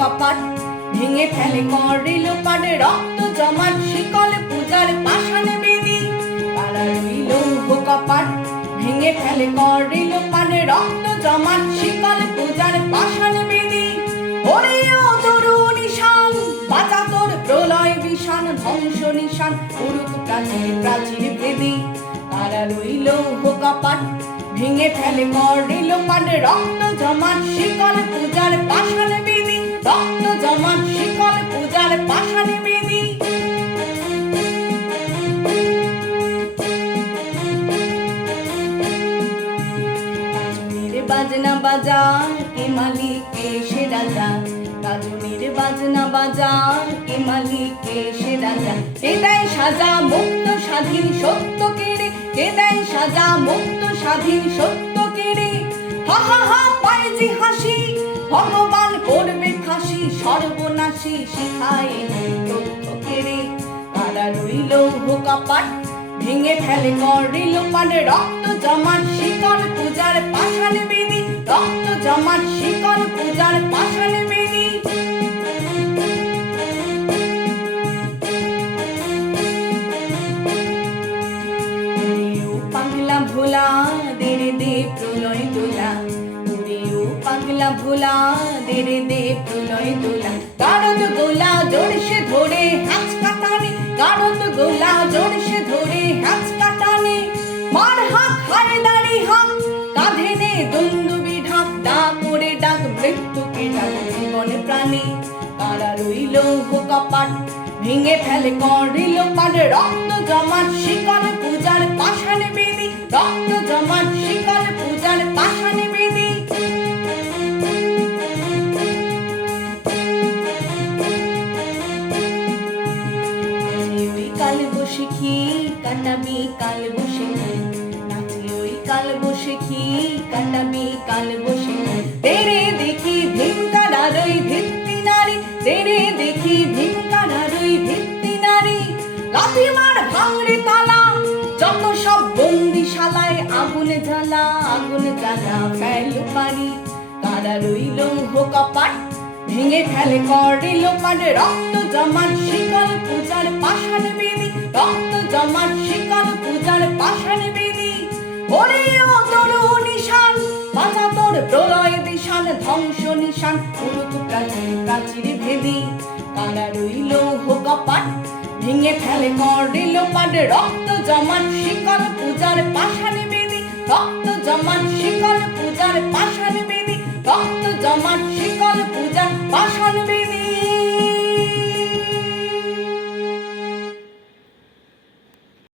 কপাট ভেঙে ফেলে করে লোপাট, রক্ত জমাট শিকল পূজার পাষাণ বেদী। পাড়ার ওই লৌহ কপাট ভেঙে ফেলে করে লোপাট, রক্ত জমাট শিকল পূজার পাষাণ বেদী। ওরে ও তরু নিশান, বাঁচা তোর প্রলয় বিষান, ধ্বংস নিশান উড়ুক প্রাচীর প্রাচীর ভেদী। পাড়ার ওই লৌহ কপাট ভেঙে ফেলে করে লোপাট, রক্ত জমাট শিকল পূজার পাষাণ বেদী, রক্ত জমাট শিকল পূজার পাষাণ বেদী। গাজনের বাজনা বাজা, কে মালিক কে সে রাজা। গাজনের বাজনা বাজা, কে মালিক কে সে রাজা। কে দেয় সাজা মুক্ত স্বাধীন সত্য কেড়ে, কে দেয় সাজা মুক্ত স্বাধীন সত্য কেড়ে। হা হা হা পায় যে হাসি, ভগবান করবে ফাঁসি, সর্বনাশী শিখায় তথ্য কেড়ে। কারা রইল কপাট ভেঙে ফেলে করে লোপাট, রক্ত জমাট শিকল পূজার পাষাণ বেদী, রক্ত জমাট শিকল পূজার পাষাণ বেদী। পাগলা ভোলা দেরে দে প্রলয় দোলা, পাগলা ভোলা দেরে দে প্রলয় দোলা। গারদ গোলা জোরসে ধরে হ্যাঁচ কাটানে, গারদ গোলা জোরসে ধরে হ্যাঁচ কাটানে। মার হাক হায় দাড়ি হাক, কাঁধে নে দুন্দুবি ঢাক, ডাক করে ডাক মৃত্যুকে ডাক জীবন প্রাণী। কারা রইল কপাট ভেঙে ফেলে করে লোপাট, রক্ত জমাট শিকল পূজার পাষাণ বেদী, রক্ত জমাট শিকল পূজার পাষাণ বেদী। কাল বসেখি কাটাবি কাল বসেখি, নাচে ওই কাল বসেখি কাটাবি কাল বসেখি। তেরে দেখি ভীমকারার ওই ভিত্তি নারী, তেরে দেখি ভীমকারার ওই ভিত্তি নারী। লাথি মার ভাঙড়ে তালা, যত সব বন্দিশালায় আগুন জ্বালা, আগুন জ্বালা ফেল পারি। কারা রইল কপাট ভেঙে ফেলে করে লোপাট, রক্ত জমাট শিকল পূজার পাষাণ বেদী, রক্ত জমাট শিকল পূজার পাষাণ বেদী। ওরে ও তরু নিশান, বাঁচা তোর প্রলয় দিশান, ধ্বংস নিশান উড়ুক প্রাচীর প্রাচীর ভেদী। কারা রইল কপাট ভেঙে ফেলে করে লোপাট, রক্ত জমাট শিকল পূজার পাষাণ বেদী, রক্ত জমাট শিকল পূজার পাষাণ বেদী, রক্ত জমাট শিকল পূজার পাষাণ বেদী।